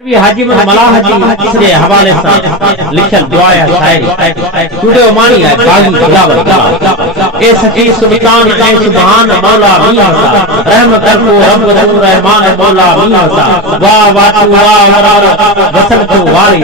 हाजी मलाह जी इसके हवाले से लिखल दुआ है शायरी टूटे मानी है बागी बिलावल ए सखी सुल्तान ए सुभान मौला मियां सा रहमत को रब तू रहमान मौला मियां सा वाह वाह तू वाह वरार वसल तू वारी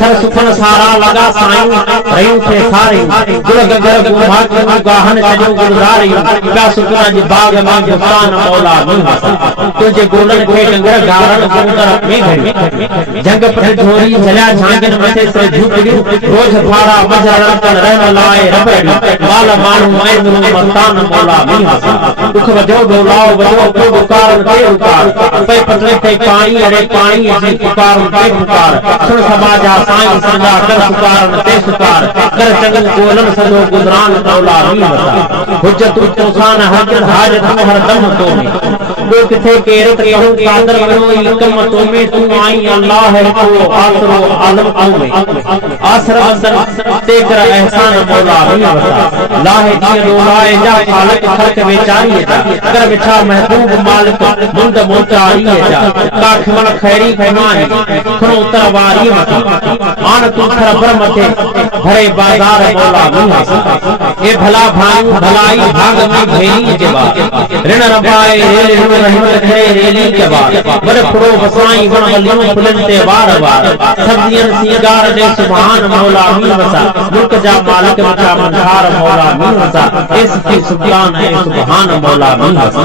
सर सुखन सारा लगा साईं रयूं थे सारी गुल गगर गुमार को गाहन कजो गुलजारी का सुखना जी बाग में गुस्तान मौला मियां सा तुझे गोलन के गंगर गारन गुंदर में घड़ी जंग पर ढोरी जला झांगन मथे से झुकड़ी रोज फाड़ा मजर कर रहन लाए रबड़ी माल मानू मैं मस्तान मौला मियां सा दुख वजो डोलाओ वजो को पुकार के पुकार पे पतले थे पानी अरे पानी जी पुकार के पुकार सुन समाजा साईं सदा कर पुकार ते पुकार कर जंगल गोलन सदो गुजरान मौला मियां सा हुज्जत तुसान हजर हाजत हर दम तो में वो किथे केरे कहूं कादर बनो इकम तो में तू आई अल्लाह है तो आसरो आलम में आसरा अंदर तेरा एहसान मौला मियां सा लाहे जी रोलाए जा खालिक खल्क बेचारी जा अगर बिछा महबूब मालिक मुंद मोचारी जा काख मन खैरी फरमाए खनो उतरवारी मत आन तू खर मथे भरे बाजार मौला मियां सा ए भला भाई भलाई भाग में घेरी जवा ऋण रबाए रेले रहमत है रेली जवा बड़े फरो बसाई बन वलियों फुलनते वार वार सब्जियन सीगार दे सुभान मौला मियां सा मुल्क जा मालिक मचा मंधार मौला मियां सा इसकी सुल्तान है सुभान मौला मियां सा।